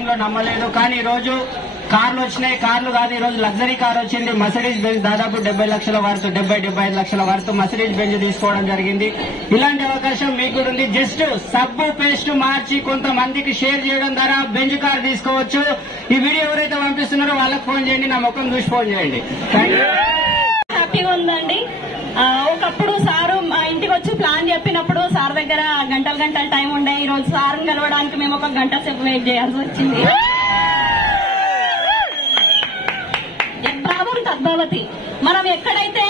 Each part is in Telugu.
స్టార్టింగ్ లో నమ్మలేదు. కానీ ఈ రోజు కార్లు వచ్చినాయి. కార్లు కాదు, ఈ రోజు లగ్జరీ కార్ వచ్చింది. మర్సిడీస్ బెంజ్ దాదాపు 70 లక్షల వరకు, 70-75 లక్షల వరకు మర్సిడీస్ బెంజ్ తీసుకోవడం జరిగింది. ఇలాంటి అవకాశం మీకు కూడా ఉంది. జస్ట్ సబ్బు పేస్ట్ మార్చి కొంతమందికి షేర్ చేయడం ద్వారా బెంజ్ కార్ తీసుకోవచ్చు. ఈ వీడియో ఎవరైతే పంపిస్తున్నారో వాళ్ళకి ఫోన్ చేయండి, నా ముఖం చూసి ఫోన్ చేయండి. హ్యాపీగా ఉందండి. ఒకప్పుడు సారు మా ఇంటికి వచ్చి ప్లాన్ చెప్పినప్పుడు సార్ దగ్గర గంటల టైం ఉండే. ఈ రోజు సార్ని కలవడానికి మేము 1 గంట సేపు వెయిట్ చేయాల్సి వచ్చింది. యద్భావం తద్భవతి. మనం ఎక్కడైతే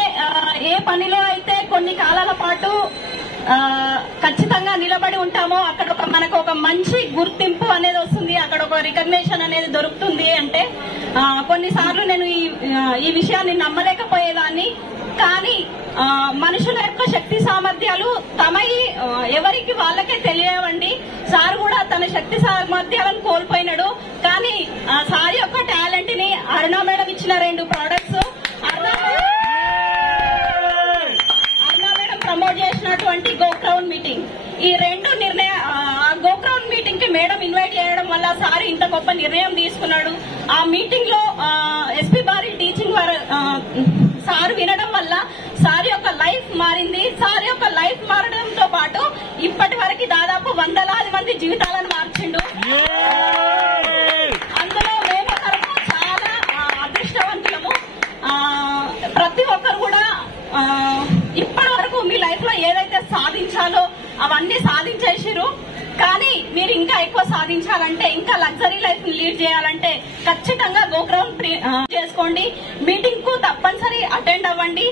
ఏ పనిలో అయితే కొన్ని కాలాల పాటు ఖచ్చితంగా నిలబడి ఉంటామో అక్కడ మనకు ఒక మంచి గుర్తింపు అనేది వస్తుంది, అక్కడ ఒక రికగ్నేషన్ అనేది దొరుకుతుంది. అంటే కొన్నిసార్లు నేను ఈ విషయాన్ని నమ్మలేకపోయేదాన్ని. కానీ మనుషుల యొక్క శక్తి సామర్థ్యాలు ఎవరికి వాళ్ళకే తెలియవండి. సార్ కూడా తన శక్తి సామర్థ్యాలను కోల్పోయినాడు. కానీ సార్ యొక్క టాలెంట్ ని అరుణ మేడం ఇచ్చిన 2 ప్రోడక్ట్స్, అరుణ మేడం ప్రమోట్ చేసినటువంటి గోక్రౌన్ మీటింగ్, ఈ 2 గోక్రౌన్ మీటింగ్ కి మేడం ఇన్వైట్ చేయడం వల్ల సార్ ఇంత గొప్ప నిర్ణయం తీసుకున్నాడు. ఆ మీటింగ్ లో ఎస్పీ బారి టీచింగ్ సార్ వినడం వల్ల సార్ యొక్క లైఫ్ మారింది. సార్ యొక్క లైఫ్ మారడంతో పాటు ఇప్పటి వరకు దాదాపు 100లాది మంది జీవితాలను మార్చిండు. అందులో మేము చాలా అదృష్టవంతులము. ప్రతి ఒక్కరు కూడా ఇప్పటి వరకు మీ లైఫ్ లో ఏదైతే సాధించాలో అవన్నీ సాధించేసిరు. కానీ మీరు ఇంకా ఎక్కువ సాధించాలంటే, ఇంకా లగ్జరీ లైఫ్ లీడ్ చేయాలంటే ఖచ్చితంగా గోక్రౌన్ చేసుకోండి. మీటింగ్ కు తప్పనిసరి అటెండ్ అవ్వండి.